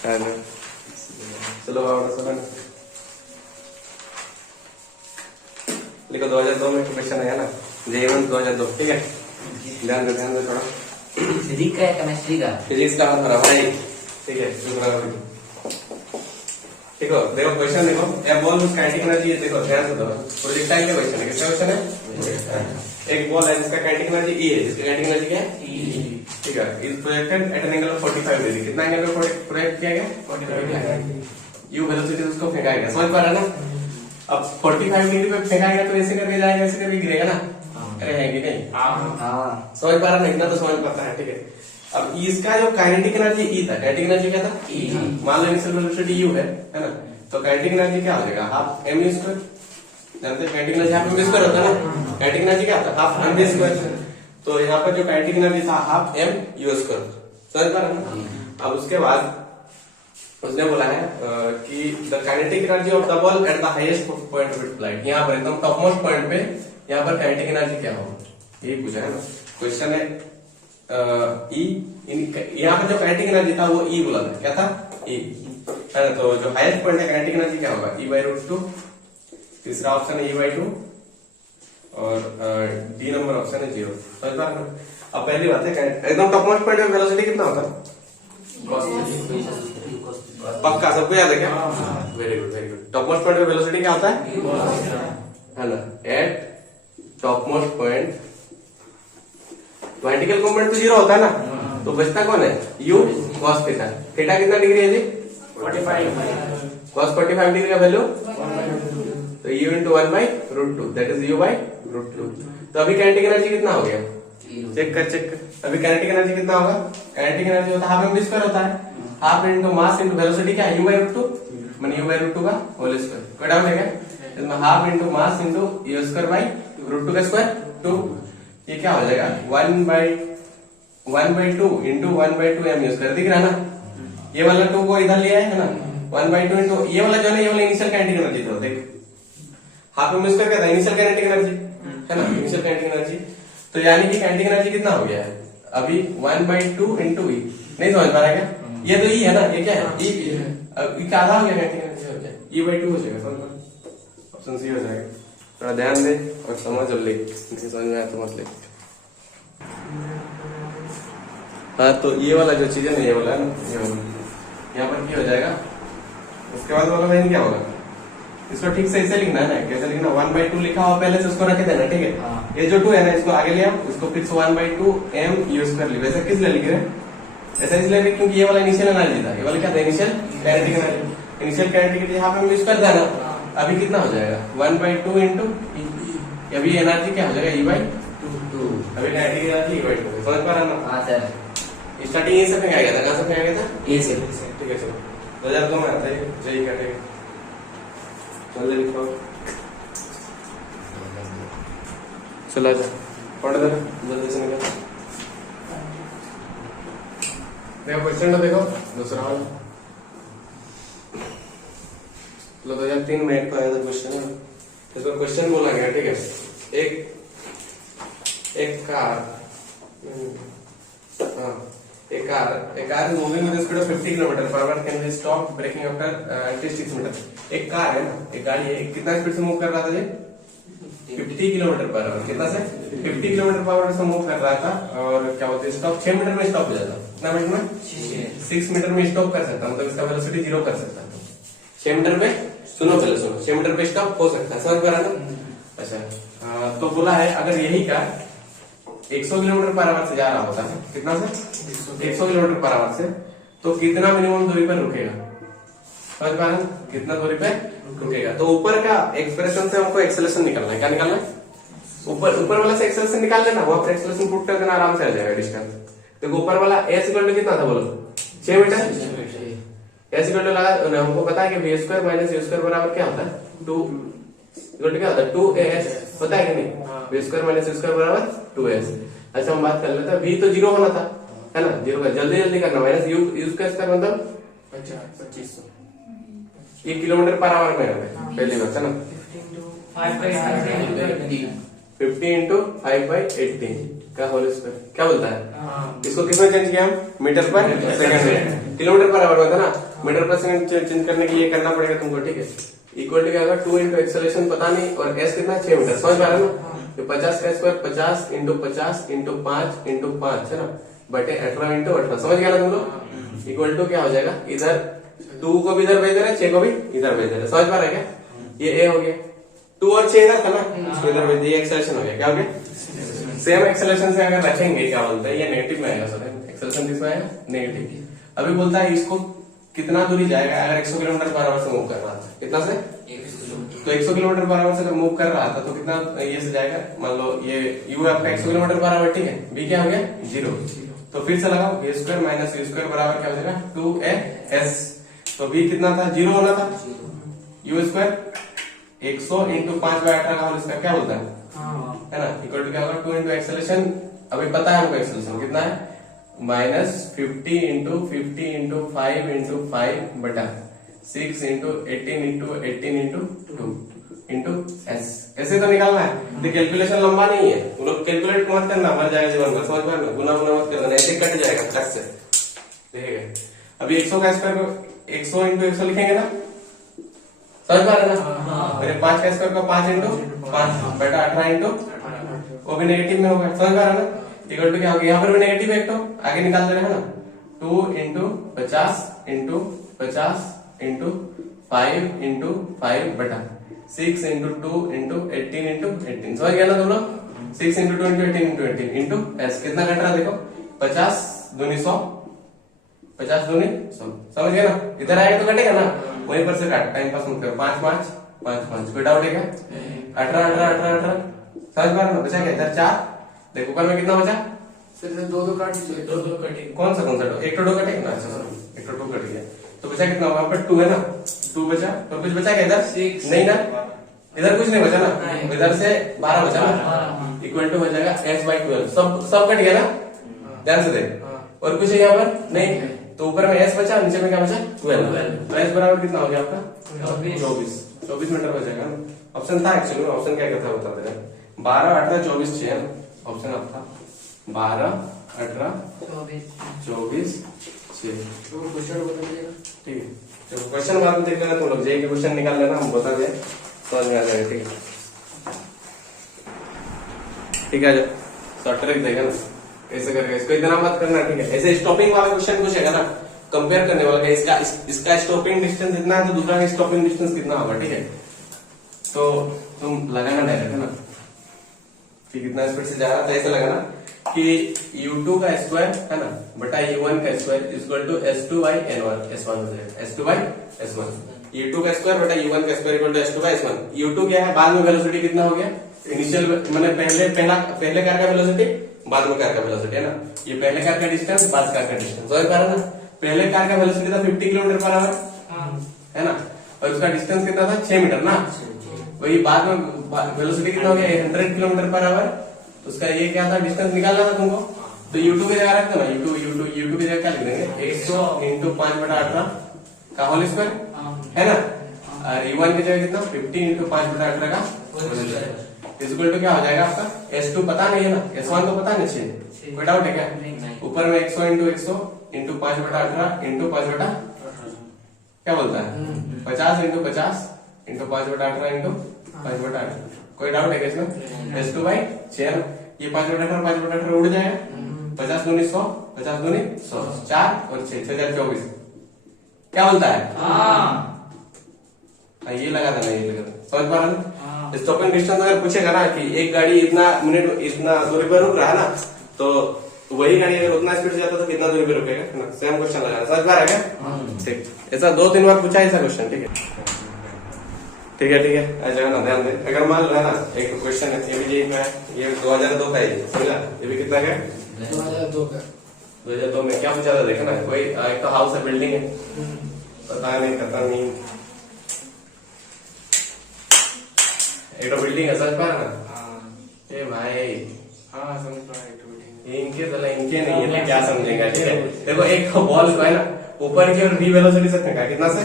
चलो लिखो 2002 में क्वेश्चन है ना, J1 2002, ठीक है। ध्यान दो थोड़ा। फिजिक्स का है केमिस्ट्री का? फिजिक्स का हमारा भाई, ठीक है। देखो देखो क्वेश्चन देखो, ए बॉल विद काइनेटिक एनर्जी, देखो ध्यान से दो, प्रोजेक्टाइल का क्वेश्चन है। किसका क्वेश्चन है? एक बॉल है जिसका काइनेटिक एनर्जी E है, जिसकी काइनेटिक एनर्जी क्या है? E, ठीक है। Is projected at an angle of 45 degree. कितना एंगल पे प्रोजेक्ट किया गया? 45 डिग्री। यू वेलोसिटी उसको फेंका गया, समझ पा रहा है ना? अब 45 डिग्री पे फेंकाएगा तो ऐसे करके जाएगा, ऐसे करके गिरेगा ना? अरे है कि नहीं? हाँ, समझ पा रहा है ना? इतना तो समझ पाता है, ठीक है। अब इसका जो काइनेटिक एनर्जी E था, काइनेटिक एनर्जी क्या था? E। मान लो इनिशियल वेलोसिटी U है ना? तो काइनेटिक एनर्जी क्या हो जाएगा? Half m square. जानते हैं kinetic energy half m square होता है ना? काइनेटिक एनर्जी क्या था? Half m square. तो यहाँ पर जो काइनेटिक एनर्जी था हाफ m u स्क्वायर, समझ पा रहे हैं? अब उसके बाद उसने बोला है कि the kinetic energy of the ball at the highest point of its flight. यहाँ पर एकदम टॉप मोस्ट पॉइंट पे यहाँ पर काइनेटिक एनर्जी क्या होगा, यही पूछा है ना क्वेश्चन है। E, यहाँ पर जो काइनेटिक एनर्जी था वो E बोला था, क्या था? E है ना? तो जो हाईएस्ट पॉइंट है काइनेटिक एनर्जी क्या होगा? E/√2। तीसरा ऑप्शन है E/2 और डी नंबर ऑप्शन है 0। समझ पा रहे हैं? अब पहली बात है एकदम टॉप मोस्ट पॉइंट पे वेलोसिटी कितना होता है? पक्का सबको याद है क्या? Very good very good. Top most point पे वेलोसिटी क्या होता है ना? Eight top most point vertical component तो 0 होता है ना, तो बचता कौन है? u cos theta. थीटा कितना डिग्री है जी? 45। cos 45 डिग्री का वैल्यू तो u into 1/√2, that is u/√2। तो अभी काइनेटिक एनर्जी कितना हो गया? चेक कर। अभी काइनेटिक एनर्जी कितना होगा? काइनेटिक एनर्जी होता है हाफ m स्क्वायर होता है। Half into mass into velocity क्या है? u/√2, माने u/√2 का होल स्क्वायर। कोई डाउट है क्या? इसमें half into mass into u square by √2 का स्क्वायर 2। ये क्या हो जाएगा? 1/2 इंटू 1/2 m स्क्वायर, दिख रहा है ना? ये वाला 2 को इधर लिया है ना? 1/2 इंटू ये वाला जो है ना, ये वाला इनिशियल काइनेटिक एनर्जी था, देख हाफ m स्क्वायर क्या था? इनिशियल काइनेटिक एनर्जी है ना? Initial kinetic energy. तो यानी कि काइनेटिक एनर्जी कितना हो गया है अभी? 1/2 इंटू E। नहीं समझ पा रहा क्या? ये तो E है ना, ये क्या है? E है। अब क्या आधा हो गया काइनेटिक एनर्जी? हो गया E/2 हो जाएगा। समझ, ऑप्शन सी हो जाएगा। थोड़ा ध्यान दे और समझ और लिख, समझ में आया तो मत लिख। हाँ, तो ये वाला जो चीज है ना, ये वाला यहाँ पर क्या हो जाएगा? उसके बाद वाला लाइन क्या होगा? इसको ठीक से ऐसे लिखना है ना, कैसे लिखना? 1/2 लिखा हुआ पहले से उसको रख देना, ठीक है। ये जो 2 है ना, इसको आगे ले आओ, इसको फिर से 1/2 m u स्क्वायर लिख। वैसे किस लिए लिख रहे हैं? ऐसा इसलिए लिख क्योंकि ये वाला इनिशियल एनर्जी था, ये वाला क्या था? Initial kinetic energy. Initial kinetic energy यहाँ पे हम यूज कर देना। अभी कितना हो जाएगा? 1/2 इंटू अभी एनर्जी क्या हो जाएगा? E/2। अभी काइनेटिक एनर्जी E/2। समझ पा रहा ना? हाँ सर। स्टार्टिंग ए से फेंका गया था, कहां से फेंका गया था? ए से। ठीक है चलो, 2002 में आता है जेई कैटेगरी। जल्दी लिखो, चला जा पढ़ दे जल्दी से निकल। देखो क्वेश्चन देखो दूसरा वाला, लो 2003 में एक तो आया था क्वेश्चन है, इसको क्वेश्चन बोला गया, ठीक है। एक car, a car is moving with a speed of 50 km/h can be stopped braking after 6 meters। एक कार है ना, एक गाड़ी है, कितना स्पीड से मूव कर रहा था जी? 50 km/h। कितना से? 50 km/h से मूव कर रहा था। और क्या बोलते हैं, स्टॉप 6 मीटर में स्टॉप हो जाता। कितना मीटर में? 6 मीटर में स्टॉप कर सकता, मतलब इसका वेलोसिटी 0 कर सकता है। 6 मीटर पे, सुनो पहले सुनो, 6 मीटर पे स्टॉप हो सकता है, समझ पा रहा था? अच्छा, तो बोला है अगर यही कार 100 km/h से जा रहा होता है, कितना से? 100 km/h से, तो कितना मिनिमम दूरी पर रुकेगा? समझ पा रहे? कितना दूरी पे रुकेगा? तो ऊपर का एक्सप्रेशन से हमको एक्सेलरेशन निकालना है। क्या निकालना है? ऊपर वाला से एक्सेलरेशन निकाल लेना, वहां पर एक्सेलरेशन पुट कर देना, आराम से आ जाएगा डिस्टेंस। तो ऊपर वाला s इक्वल टू कितना था बोलो? 6 मीटर। s इक्वल टू लगा, हमको पता है कि v square minus u square बराबर क्या होता है? 2 इक्वल टू क्या होता है? 2as, पता है कि नहीं? v square minus u square बराबर 2s। अच्छा हम बात कर लेते हैं, v तो 0 होना था, है ना? 0 का जल्दी जल्दी करना, माइनस u स्क्वायर मतलब 2500। ये km/h में है पहली बात, है ना? 50 इंटू 5/18 का होल स्क्वायर क्या बोलता है? इसको किसमें चेंज किया हम? मीटर पर सेकंड में। किलोमीटर पर आवर में था ना, मीटर पर सेकंड चेंज करने के लिए करना पड़ेगा तुमको, ठीक है। इक्वल टू क्या होगा? 2 इंटू एक्सेलरेशन पता नहीं, और एस कितना है? 6 मीटर। समझ पा रहे हो ना? तो 50 का स्क्वायर 50 इंटू 50 इंटू 5 इंटू 5 है ना, बटे 18 इंटू 18। समझ गया ना तुम लोग? इक्वल टू क्या हो जाएगा? इधर 2 को भी इधर भेज दे रहे, 6 को भी इधर भेज दे रहे। समझ पा रहे क्या? ये ए हो गया, 2 और 6 इधर था ना, इसको इधर भेज दिया। एक्सेलरेशन हो गया। क्या हो गया? सेम एक्सेलरेशन से अगर रखेंगे क्या बोलते हैं, ये नेगेटिव में आएगा। सर एक्सेलरेशन किसमें आएगा? नेगेटिव। अभी बोलता है इसको कितना दूरी जाएगा अगर 100 किलोमीटर पर आवर से मूव कर रहा था। कितना से? तो 100 किलोमीटर पर आवर से अगर मूव कर रहा था तो कितना ये से जाएगा? मान लो ये u आपका 100 किलोमीटर पर आवर, ठीक है। b क्या हो गया? 0। तो फिर से लगाओ, a square minus u square बराबर क्या हो जाएगा? 2as। तो b कितना था? 0 होना था। u स्क्वायर 100 इंटू 5/18 का होल स्क्वायर क्या बोलता है ना, इक्वल टू क्या होगा? 2 इंटू एक्सेलरेशन, अभी पता है हमको एक्सेलरेशन कितना है, माइनस 50 इंटू 5 इंटू 5 बटा 6 इंटू 18 इंटू 2 इंटू एस। ऐसे तो निकालना है। तो कैलकुलेशन लंबा नहीं है, वो लोग कैलकुलेट मत करना, मर जाएगा जीवन का। समझ पा रहे हो? गुना मत करना, ऐसे कट जाएगा टक से, ठीक है। अभी 100 का स्क्वायर को 100 इंटू 100 लिखेंगे ना, समझ पा रहे ना? मेरे 5 का स्क्वायर को 5 इंटू 5 बटा 18 इंटू, वो भी नेगेटिव में होगा। समझ पा रहे ना? इक्वल टू क्या होगा? यहाँ पर भी नेगेटिव है, तो आगे निकाल दे रहे हैं ना, 2 इंटू 50 इंटू 50 इंटू 5 इंटू 5 बटा 6 इंटू 2 इंटू 18 इंटू 18। समझ गया ना तुम लोग? 6 into 2 into 18 into 18 into S. कितना कट रहा देखो, 50 दूनी 100, 50 दूनी 100। समझ गया ना? इधर आएगा तो कटेगा ना, वहीं पर से काट, टाइम पास मत करो। 5 5 5 5, कोई डाउट है क्या? 18 18 18 18। समझ पा रहे हो? बचा क्या इधर? 4। देखो ऊपर में कितना बचा? सिर्फ 2 काट दीजिए, 2 कटे। कौन सा 1 तो 2 कटे ना? अच्छा सर, 1 तो 2 कट गया, तो बचा कितना? वहां पर 2 है ना, 2 बचा। और कुछ बचा क्या इधर? 6 नहीं ना, इधर कुछ नहीं बचा ना, इधर से 12 बचा ना, इक्वल टू बचेगा s/12। सब कट गया ना, ध्यान से देख। और कुछ है यहाँ पर? नहीं। तो ऊपर में s बचा, नीचे में क्या बचा? 12। तो s बराबर कितना हो गया आपका? 24 मीटर बचेगा ना। ऑप्शन था एक्चुअली, ऑप्शन क्या कहता है बता दे रहे। 12 18 24 6 है ना, ऑप्शन आपका 12 18 24 6। तो क्वेश्चन बता दीजिएगा, ठीक है। तो क्वेश्चन बाद में देख लेना तुम लोग, जेई के क्वेश्चन निकाल लेना, हम बता दें, समझ में आ जाएगा। ठीक है, ठीक है। शॉर्ट ट्रिक देगा ना, ऐसे करके इसको इतना मत करना, ठीक है। ऐसे स्टॉपिंग वाला क्वेश्चन पूछेगा ना, कंपेयर करने वाला, इसका स्टॉपिंग डिस्टेंस इतना है तो दूसरा का स्टॉपिंग डिस्टेंस कितना होगा, ठीक है। तो तुम लगाना डायरेक्ट, है ना, कि कितना स्पीड से जा रहा था, ऐसे लगाना कि u2 का स्क्वायर है ना बटा u1 का square equal to s2 by n1 s1 हो जाएगा, s2 बाई s1। u2 का स्क्वायर बटा u1 का square equal to s2 by s1। u2 क्या है, बाद में वेलोसिटी कितना हो गया, इनिशियल मैंने पहले कार का वेलोसिटी बाद में कार का वेलोसिटी, है ना। ये पहले कार का डिस्टेंस, बाद कार का डिस्टेंस, समझ पा रहे ना। पहले कार का वेलोसिटी था 50 किलोमीटर पर आवर, है ना, और उसका डिस्टेंस कितना था, 6 मीटर ना। वही बाद में वेलोसिटी कितना हो गया, 100 किलोमीटर पर आवर। उसका ये क्या था, डिस्टेंस निकालना था तुमको। तो u2 की जगह रख दो ना, u2 की जगह क्या लिख देंगे, 100 इंटू 5/18 का होल स्क्वायर, है ना। और u1 की जगह कितना, 50 इंटू 5/18 का इक्वल टू क्या हो जाएगा आपका, s2 पता नहीं है ना, s1 तो पता नहीं, 6। कोई डाउट है क्या? ऊपर में 100 इंटू 5/18 इंटू 5/, क्या बोलता है, 50 इंटू 50 इंटू 5/18 इंटू 5/18। कोई डाउट है क्या इसमें? s2 बाई 6 ना, ये 5/18 उड़ जाएगा, 50 दूनी 100, 50 दूनी 100, 4 और 6, 6024। क्या बोलता है? ये लगा देना, ये लगा देना, समझ पा रहे ना। स्टॉपिंग डिस्टेंस अगर पूछेगा ना कि एक गाड़ी इतना मिनट इतना दूरी पर रुक रहा है ना, तो वही गाड़ी अगर उतना स्पीड से जाता तो कितना दूरी पर रुकेगा, है ना। सेम क्वेश्चन लगाना, समझ पा रहा है क्या? ठीक, ऐसा 2-3 बार पूछा ऐसा क्वेश्चन, ठीक है, ठीक है, ठीक है। ऐसा ना ध्यान दे, अगर मान लो है ना एक क्वेश्चन है, ये भी यही है, ये 2002 का है, समझा, ये भी कितना का है, 2002 का। 2002 में क्या पूछा था, देखा ना, कोई एक तो हाउस है, बिल्डिंग है, पता नहीं, एक तो बिल्डिंग है, समझ पा रहा ना। ए भाई, हाँ समझ पा रहा है, इनके नहीं है, क्या समझेगा, ठीक है। देखो एक बॉल को है ना ऊपर की और बी वेलोसिटी से फेंका, कितना से,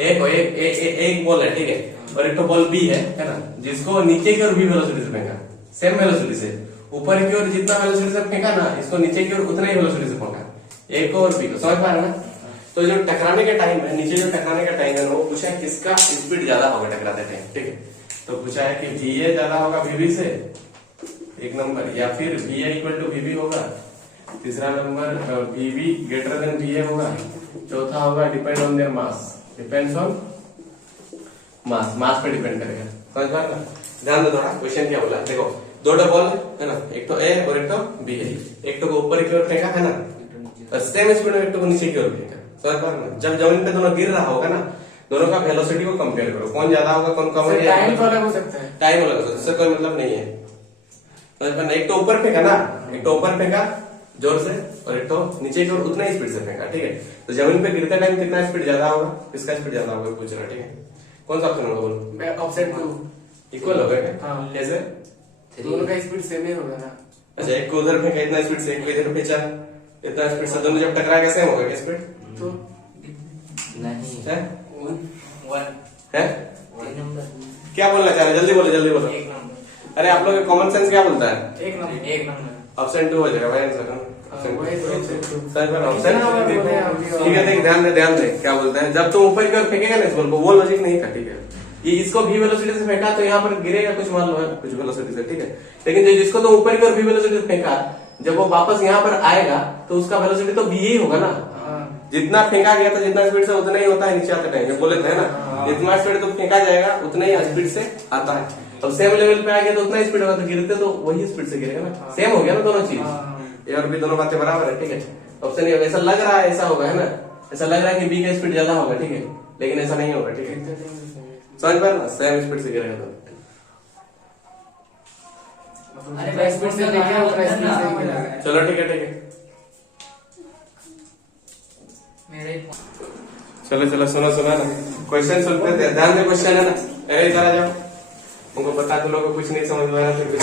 एक बॉल है, ठीक है, और एक तो बॉल बी है ना, जिसको नीचे की और बी वेलोसिटी से फेंका, सेम वेलोसिटी से, ऊपर की ओर जितना वेलोसिटी से फेंका ना, इसको नीचे की ओर उतना ही वेलोसिटी से फेंका, ए को और बी को, समझ पा रहे ना? तो जो टकराने का टाइम है, नीचे जो टकराने का टाइम है वो पूछा है किसका स्पीड ज्यादा होगा टकराते टाइम, ठीक है? तो पूछा है कि VA ज्यादा होगा VB से, एक नंबर, या फिर VA इक्वल टू VB होगा, तीसरा नंबर VB ग्रेटर देन VA होगा, चौथा होगा depend on their mass, depends on mass, mass पे डिपेंड करेगा, समझ पा रहे ना? ध्यान दो थोड़ा, क्वेश्चन क्या बोला है, देखो दो बॉल है ना, एक तो A और एक तो B है, एक तो को ऊपर की ओर फेंका है ना, और सेम स्पीड में एक तो को नीचे की ओर फेंका, समझ पा रहे ना? जब जमीन पे दोनों गिर रहा होगा ना, दोनों का वेलोसिटी को कंपेयर करो, कौन ज्यादा होगा कौन कम होगा, टाइम तो अलग हो सकता है, टाइम अलग होगा, इससे कोई मतलब नहीं है, समझ पा रहे? एक तो ऊपर फेंका ना, एक तो ऊपर फेंका जोर से, और एक तो नीचे की ओर उतना ही स्पीड से फेंका, ठीक है? तो जमीन पे गिरते टाइम कितना स्पीड ज्यादा होगा, किसका स्पीड ज्यादा होगा पूछ रहा, ठीक है? कौन सा ऑप्शन होगा बोलो? ऑप्शन 2, इक्वल होगा क्या? हाँ। कैसे? दोनों का स्पीड सेम ही होगा ना। अच्छा, एक को उधर फेंका इतना स्पीड से, एक को इधर फेंचा इतना स्पीड से, दोनों जब टकराएगा सेम होगा क्या स्पीड? तो नहीं है? वन है? नंबर क्या बोलना चाह रहे, जल्दी बोलो जल्दी बोलो। एक नंबर, अरे आप लोग का कॉमन सेंस क्या बोलता है? एक नंबर, एक नंबर, ऑप्शन 2 हो जाएगा भाई आंसर, वही तो option two। सर पर ऑप्शन हाँ, बोले आप भी। ठीक है, देख ध्यान दे क्या बोलता है, जब तुम ऊपर की ओर फेंकेगा ना इस बॉल को, वो लॉजिक नहीं था, ठीक है? ये इसको भी वेलोसिटी से फेंका तो यहाँ पर गिरेगा कुछ, मान लो है कुछ वेलोसिटी से, ठीक है? लेकिन जो जिसको तो ऊपर की ओर भी वेलोसिटी से फेंका, जब वो वापस यहाँ पर आएगा तो उसका वेलोसिटी तो भी ही होगा ना, हाँ, जितना फेंका गया था जितना स्पीड से उतना ही होता है नीचे आते टाइम, बोले थे ना, जितना स्पीड तो फेंका जाएगा उतना ही स्पीड से आता है। अब सेम लेवल पे आ गया तो उतना स्पीड होगा, तो गिरते तो वही स्पीड से गिरेगा ना, सेम हो गया ना दोनों चीज, ए और बी दोनों बातें बराबर है, ठीक है? ऑप्शन ये ऐसा लग रहा है, ऐसा होगा है ना, ऐसा लग रहा है कि बी का स्पीड ज्यादा होगा, ठीक है? लेकिन ऐसा नहीं होगा, ठीक है? समझ पा रहे ना, सेम स्पीड से गिरेगा तो। जितना स्पीड से लेके उतना स्पीड से ही गिरा। चलो ठीक है चलो सुनो ना, क्वेश्चन सुनते थे, ध्यान से क्वेश्चन है ना, अरे इधर आ जाओ, उनको पता तुम लोग को कुछ नहीं समझ में आ रहा, फिर कुछ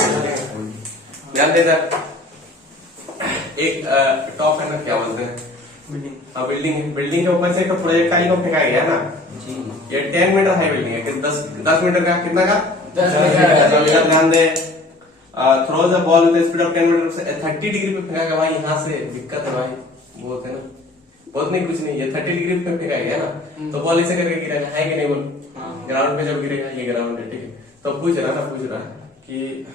ध्यान दे इधर। एक टॉप है ना, क्या बोलते हैं, हाँ बिल्डिंग, बिल्डिंग के ऊपर से एक प्रोजेक्टाइल को फेंका गया ना, ये 10 मीटर हाई बिल्डिंग है, 10 मीटर का, कितना का? 10 मीटर। ध्यान दे, throw the ball with speed of 10 metre से 30 डिग्री पे फेंका गया भाई, यहाँ से दिक्कत है भाई, बहुत है ना, बहुत नहीं कुछ नहीं, ये 30 डिग्री पे फेंका गया ना, तो बॉल ऐसे करके गिरेगा, है कि नहीं बोल? ग्राउंड पे जब गिरेगा, ये ग्राउंड है, ठीक है? तो पूछ रहा कि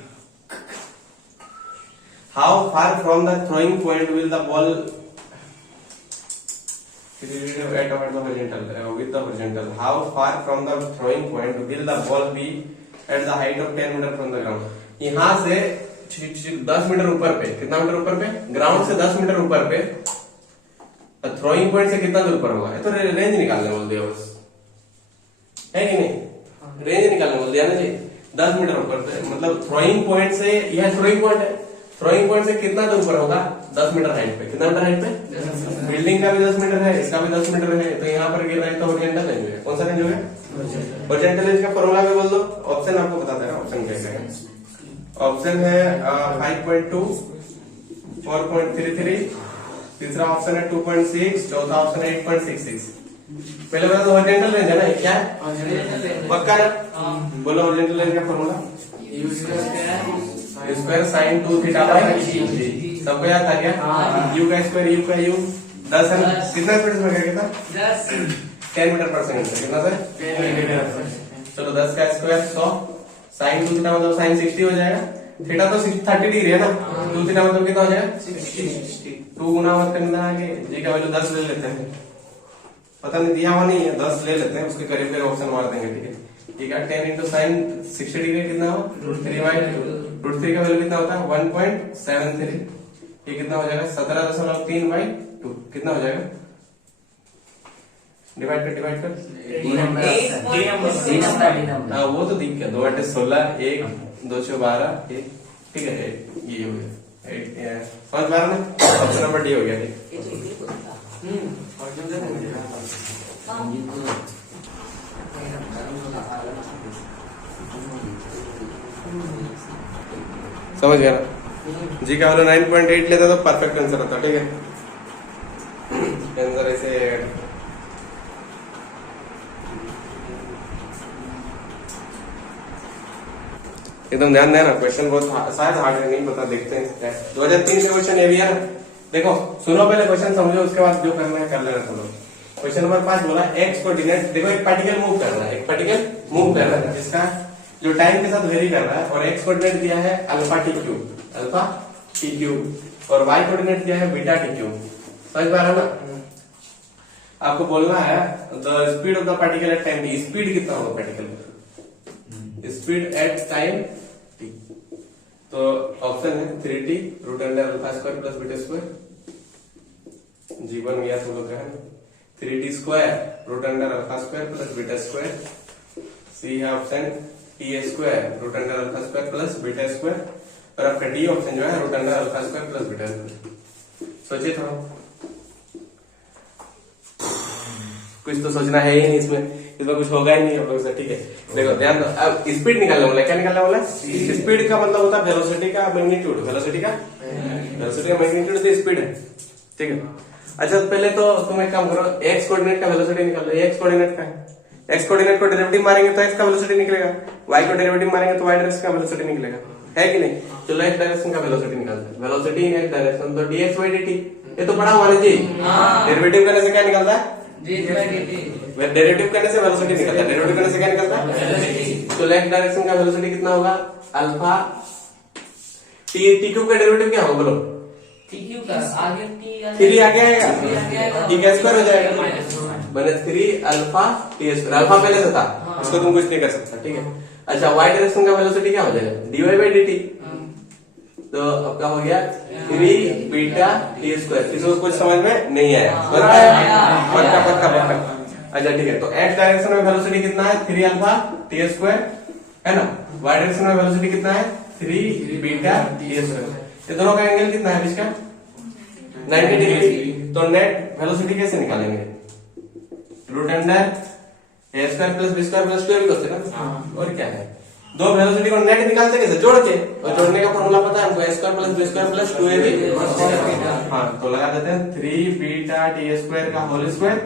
how far from the throwing point will the ball at the horizontal with the horizontal, how far from the throwing point will the ball be at the height of 10 meter from the ground? यहाँ से 10 metre ऊपर पे, कितना metre ऊपर पे? Ground से 10 metre ऊपर पे, थ्रोइंग पॉइंट से कितना दूर पर होगा? तो रेंज निकालने बोल दिया बस, है कि नहीं? रेंज निकालने बोल दिया ना जी, 10 मीटर ऊपर पे, मतलब थ्रोइंग पॉइंट से, यह थ्रोइंग पॉइंट है, थ्रोइंग पॉइंट से कितना दूर पर होगा? 10 मीटर हाइट पे, कितना मीटर हाइट पे? बिल्डिंग का भी 10 मीटर है, इसका भी 10 मीटर है, तो यहाँ पर गिर रहा है तो ओरिएंटल रेंज है, कौन सा रेंज होगा? ओरिएंटल रेंज का फॉर्मूला भी बोल दो, ऑप्शन आपको बताता है ना, ऑप्शन क्या है? ऑप्शन है 5.2, 4.33, तीसरा ऑप्शन है 2.6, चौथा ऑप्शन है 8.66। पहले बता दो ओरिएंटल रेंज है ना, क्या है? पक्का ना? बोलो ओरिएंटल रेंज का formula, square sine 2 theta by g, सबको याद था क्या? यू का स्क्वायर, यू का यू, 10 है ना, कितना स्पीड में क्या था? 10 मीटर पर सेकंड, कितना था? 10 मीटर। चलो 10 का स्क्वायर 100, साइन 2 थीटा मतलब साइन 60 हो जाएगा, थीटा तो 30 डिग्री है ना, 2 थीटा मतलब कितना हो जाएगा? 60। 2 गुना मत करना आगे, जी का वैल्यू 10 ले लेते हैं, पता नहीं दिया हुआ नहीं है, 10 ले लेते हैं, उसके करीब करीब ऑप्शन मार देंगे, ठीक है? ठीक है, 10 इंटू साइन 60 डिग्री कितना हो? √3 का वैल्यू कितना होता है? 1.73, ये कितना हो जाएगा? 17.3/2, कितना हो जाएगा? डिवाइड कर हाँ, वो तो दिख गया, 2 8 16, 1 2 6 12, 1, ठीक है, ये हो गया 5 12 ना, ऑप्शन नंबर डी हो गया, ठीक। समझ गया ना? जी का वैल्यू 9.8 लेता तो परफेक्ट आंसर होता, ठीक है? आंसर ऐसे एकदम ध्यान देना, क्वेश्चन बहुत शायद हार्ड है, नहीं पता, देखते हैं। 2003 का क्वेश्चन ये भी है ना, देखो सुनो पहले क्वेश्चन समझो, उसके बाद जो करना है कर लेना। चलो क्वेश्चन नंबर 5 बोला एक्स कोऑर्डिनेट, देखो एक पार्टिकल मूव कर रहा है, एक पार्टिकल मूव कर रहा है जिसका जो टाइम के साथ वेरी कर रहा है, और एक्स कोऑर्डिनेट दिया है alpha T cube, alpha T cube, और वाई कोऑर्डिनेट दिया है बीटा टी क्यूब। समझ पा रहा ना? आपको बोलना है the speed of the particle at time t, speed कितना होगा पार्टिकल का, स्पीड एट टाइम टी। तो ऑप्शन है 3t root under alpha square plus beta square, जीवन गया तो लोग है 3t square root under alpha square plus beta square, C है option t square root under alpha square plus beta square, और आपका डी ऑप्शन जो है root under alpha square plus beta square. सोचिए थोड़ा, कुछ तो सोचना है ही नहीं इसमें कुछ होगा ही नहीं हम लोग से। ठीक है, देखो ध्यान दो, अब स्पीड निकालने वाला, क्या निकालने वाला? स्पीड का मतलब होता है वेलोसिटी का मैग्नीट्यूड, वेलोसिटी का मैग्नीट्यूड तो स्पीड है। ठीक है, अच्छा पहले तो तुम एक काम करो, एक्स कोऑर्डिनेट का वेलोसिटी निकालो। एक्स कोऑर्डिनेट का है, एक्स कोऑर्डिनेट को डेरिवेटिव मारेंगे तो एक्स का वेलोसिटी निकलेगा, वाई को डेरिवेटिव मारेंगे तो वाई डायरेक्शन का वेलोसिटी निकलेगा, है कि नहीं? चलो एक्स डायरेक्शन का वेलोसिटी निकालते हैं, वेलोसिटी इन एक्स डायरेक्शन तो dx by dt, ये तो पढ़ा हुआ है जी। डेरिवेटिव करने से क्या निकलता है? डेरिवेटिव करने से वेलोसिटी निकलता है, डेरिवेटिव करने से क्या निकलता है? तो एक्स डायरेक्शन का वेलोसिटी कितना होगा? अल्फा टी क्यूब का डेरिवेटिव क्या होगा बोलो? आगे 3 आगे आएगा, टी का स्क्वायर हो जाएगा, बने 3 अल्फा टी स्क्वायर, अल्फा पहले से था, इसको तुम कुछ नहीं कर सकता। ठीक है, अच्छा वाई डायरेक्शन का वेलोसिटी क्या हो जाएगा? dy by dt, तो आपका हो गया 3 बीटा टी स्क्वायर। इसको कुछ समझ में नहीं आया? पक्का पक्का पक्का। अच्छा ठीक है, तो एक्स डायरेक्शन में वेलोसिटी कितना है? 3 अल्फा टी स्क्वायर, है ना? वाई डायरेक्शन में वेलोसिटी कितना है? 3 बीटा टी स्क्वायर। ये दोनों का एंगल कितना है इसका? 90 डिग्री। तो नेट वेलोसिटी कैसे निकालेंगे? Root under A square plus B square plus 2ab होते ना, और क्या है? दो वेलोसिटी को नेट निकालते कैसे? जोड़ के, और जोड़ने का फॉर्मूला पता है हमको, A square plus B square plus 2ab। हाँ, तो लगा देते हैं 3 बीटा टी स्क्वायर का होल स्क्वायर,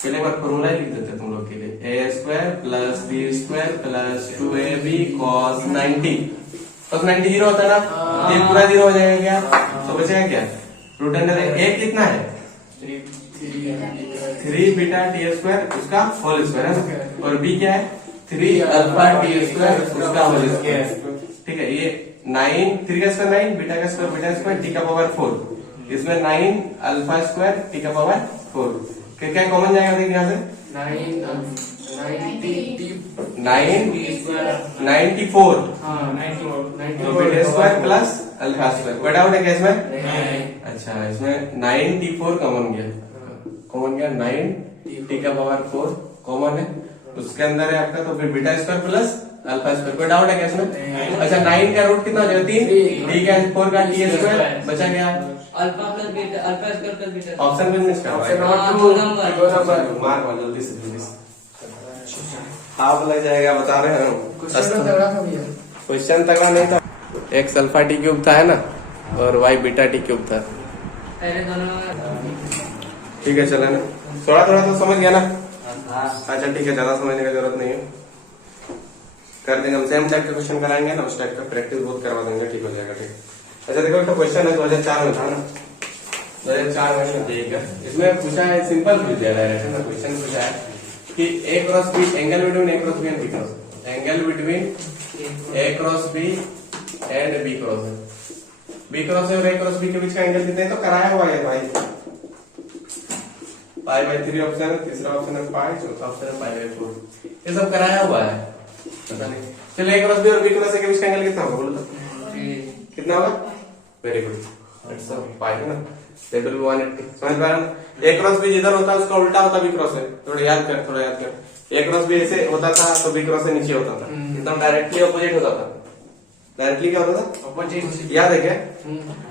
पहले एक बार फॉर्मूला ही लिख देते हैं तुम लोग के लिए, A square plus B square plus 2ab cos 90, cos 90 zero होता है ना, ये पूरा जीरो हो जाएगा क्या? तो बचेगा क्या? रूट अंडर ए कितना है? 3 बीटा टी स्क्वायर उसका होल स्क्वायर है ना, और बी क्या है? 3 अल्फा टी स्क्वायर उसका होल स्क्वायर। ठीक है, ये 9, 3 का स्क्वायर 9, बीटा का स्क्वायर बीटा स्क्वायर, टी का पावर 4, इसमें 9 अल्फा स्क्वायर टी का पावर 4, क्या कॉमन जाएगा? देखिए यहाँ से 94, तो beta square plus alpha square, कोई डाउट है क्या इसमें? अच्छा, इसमें 94 कॉमन गया, 9 टी का पावर 4 कॉमन है, उसके अंदर है आपका, तो फिर beta square plus alpha square, कोई डाउट है क्या इसमें? अच्छा 9 का रूट कितना हो जाएगा? 3, टी का 4 का टी स्क्वायर, बचा गया alpha plus beta, alpha square plus beta. Option में मिस ऑप्शन करवाएगा, नंबर 2 मार्क वाला जल्दी से हाफ लग जाएगा, बता रहे हैं। क्वेश्चन तगड़ा था भैया, क्वेश्चन तगड़ा नहीं था, एक्स अल्फा टी क्यूब था है ना, और वाई बीटा टी क्यूब था। पहले दोनों ठीक है, चले ना, थोड़ा थोड़ा तो समझ गया ना? अच्छा ठीक है, ज्यादा समझने की जरूरत नहीं है, कर देंगे हम, सेम टाइप का क्वेश्चन कराएंगे ना, उस टाइप का प्रैक्टिस बहुत करवा देंगे, ठीक हो जाएगा। ठीक, अच्छा देखो, एक क्वेश्चन है 2004 में था ना, 2004 में ठीक है, इसमें पूछा है, सिंपल पूछ दिया है, क्वेश्चन पूछा है कि A cross B, angle between A cross B and B cross, angle between A cross B and B cross है, बी क्रॉस और ए क्रॉस बी के बीच का एंगल कितना है? तो कराया हुआ है भाई, पाई बाई 3 ऑप्शन है, तीसरा ऑप्शन है पाई, चौथा ऑप्शन है पाई बाई 4, ये सब कराया हुआ है, पता नहीं। चलो ए क्रॉस बी और बी क्रॉस ए के बीच का एंगल कितना होगा बोलो तो? कितना होगा? वेरी गुड, इट्स पाई है ना, टेबल 180, समझ पा रहे हैं? ए क्रॉस बी जिधर होता है उसका उल्टा होता बी क्रॉस है, थोड़ा याद कर, ए क्रॉस बी ऐसे होता था तो बी क्रॉस से नीचे होता था, एकदम डायरेक्टली ऑपोजिट होता था, डायरेक्टली क्या होता था? ऑपोजिट, याद है क्या?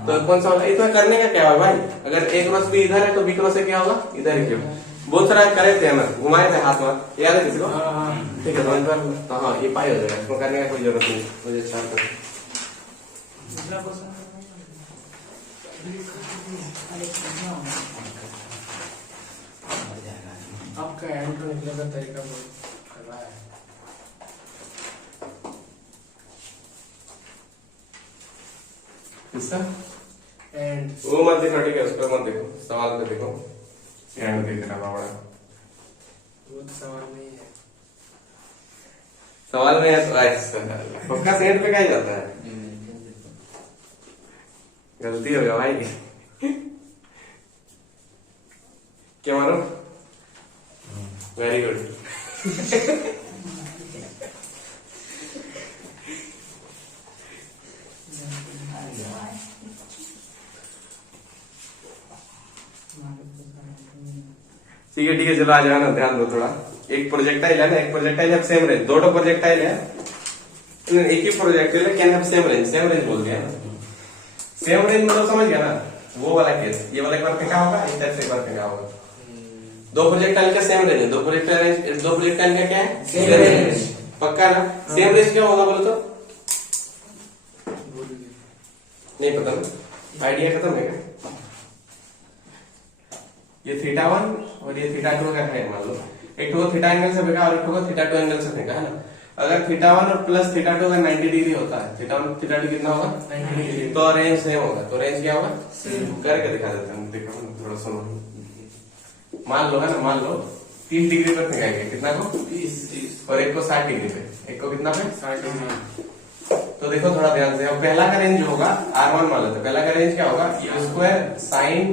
तो कौन सा होगा? इसमें करने का क्या है भाई, अगर ए क्रॉस बी इधर है तो बी क्रॉस से क्या होगा? इधर ही क्यों? बहुत सारा करे थे ना, घुमाए थे हाथ में, याद है किसी को? ठीक है, समझ पर, तो हाँ ये पाई हो जाएगा, इसको करने का कोई जरूरत नहीं, मुझे अच्छा आपका एंड निकलने का तरीका बहुत कर रहा है। किसका? एंड वो मत देखो, ठीक है, उसको मत देखो, सवाल पे देखो। एंड देख रहा बाबा, वो तो सवाल नहीं है। सवाल में है तो ऐसा पक्का सेंट पे क्या ही जाता है। गलती हो गया भाई। क्या मारो? Very good. ठीक है, चलो आ जाओ ना, ध्यान दो थोड़ा। एक प्रोजेक्टाइल है ना, एक प्रोजेक्टाइल है सेम रेंज, दो प्रोजेक्टाइल है, एक ही प्रोजेक्टाइल है, कैन हैव सेम रेंज बोल दिया ना। सेम रेंज मतलब समझ गया ना, वो वाला केस। ये वाला एक बार फेंका होगा, इस टाइप से एक बार फेंका होगा। दो प्रोजेक्टाइल का सेम रेंज है, दो प्रोजेक्टाइल का क्या है? Same range. पक्का ना? सेम रेंज क्या होगा बोलो तो? भूल गया। नहीं पता ना, आइडिया खत्म है क्या? ये θ1 और ये θ2 का है, मान लो एक ठो थीटा एंगल से फेंका और एक ठो θ2 एंगल से फेंका, है ना। अगर θ1 और प्लस θ2 अगर 90 डिग्री होता है, θ1 θ2 कितना होगा? 90 डिग्री। तो रेंज सेम होगा। तो रेंज क्या होगा? सेम। करके दिखा देते हैं, देखो थोड़ा सुनो। मान लो, है ना, मान लो 30 डिग्री पर फेंकाएंगे, कितना को? 30 और एक को 60 डिग्री पे, एक को कितना पे? 60 डिग्री। तो देखो थोड़ा ध्यान से, अब पहला का रेंज जो होगा R1 मान लेते हैं, पहला का रेंज क्या होगा? u स्क्वायर साइन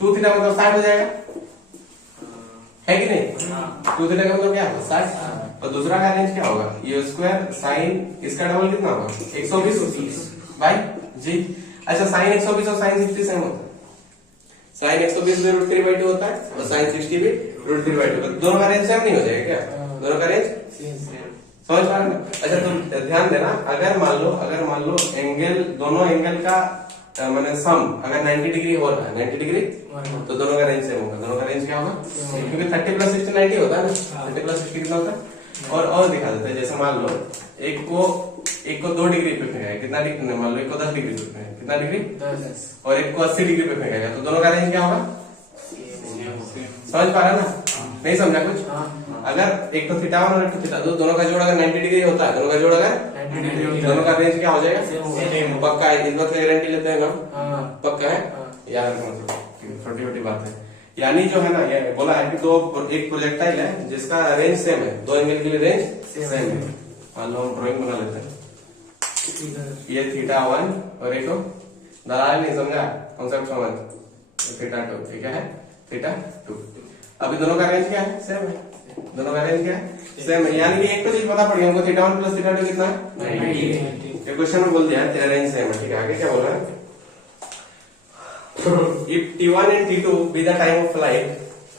2 थीटा मतलब 60 हो जाएगा, है कि नहीं? 2 थीटा का मतलब क्या होगा? 60। और दूसरा का रेंज क्या होगा? u स्क्वायर साइन, इसका डबल कितना होगा? 120 भाई जी। अच्छा, साइन 120 और साइन 60 सेम होता है। साइन 120 भी √3/2 होता है और साइन 60 भी √3/2। दोनों का रेंज सेम नहीं हो जाएगा क्या? दोनों का रेंज समझ पा रहे ना? अच्छा, तुम ध्यान देना, अगर मान लो एंगल, दोनों एंगल का मैंने सम अगर 90 डिग्री हो रहा है, 90 डिग्री, तो दोनों का रेंज सेम होगा। दोनों का रेंज क्या होगा? क्योंकि 30 + 60 90 होता है ना। 30 + 60 कितना होता है? और दिखा देते हैं, जैसे मान लो एक को 2 डिग्री पे फेंका है, कितना डिग्री? मान लो एक को 10 डिग्री पे फेंका है, कितना डिग्री? 10। और एक को 80 डिग्री पे फेंका है, तो दोनों का रेंज क्या होगा? समझ पा रहे ना? नहीं समझा कुछ? अगर एक तो θ1 और एक तो θ2, दोनों का जोड़ अगर 90 डिग्री होता है, दोनों का जोड़ अगर 90 डिग्री दोनों का रेंज क्या हो जाएगा? सेम। पक्का है, इस बात की गारंटी लेते हैं ना? हाँ। पक्का है यार, छोटी छोटी बात है। यानी जो है ना, ये बोला है कि एक प्रोजेक्टाइल है जिसका रेंज सेम है, दो एंगल के लिए रेंज सेम है। मान लो हम ड्राइंग बना लेते हैं, ये θ1 और एक दलाल नहीं समझा, कॉन्सेप्ट समझ, θ2, ठीक है, θ2। अभी दोनों का रेंज क्या है? सेम है। दोनों का रेंज क्या है? सेम है। यानी कि एक तो चीज पता पड़ी हमको, θ1 + θ2 कितना है? 90। क्वेश्चन में बोल दिया तेरा रेंज सेम है, ठीक है। आगे क्या बोल रहा है? If T1 and T2 be the time of flight,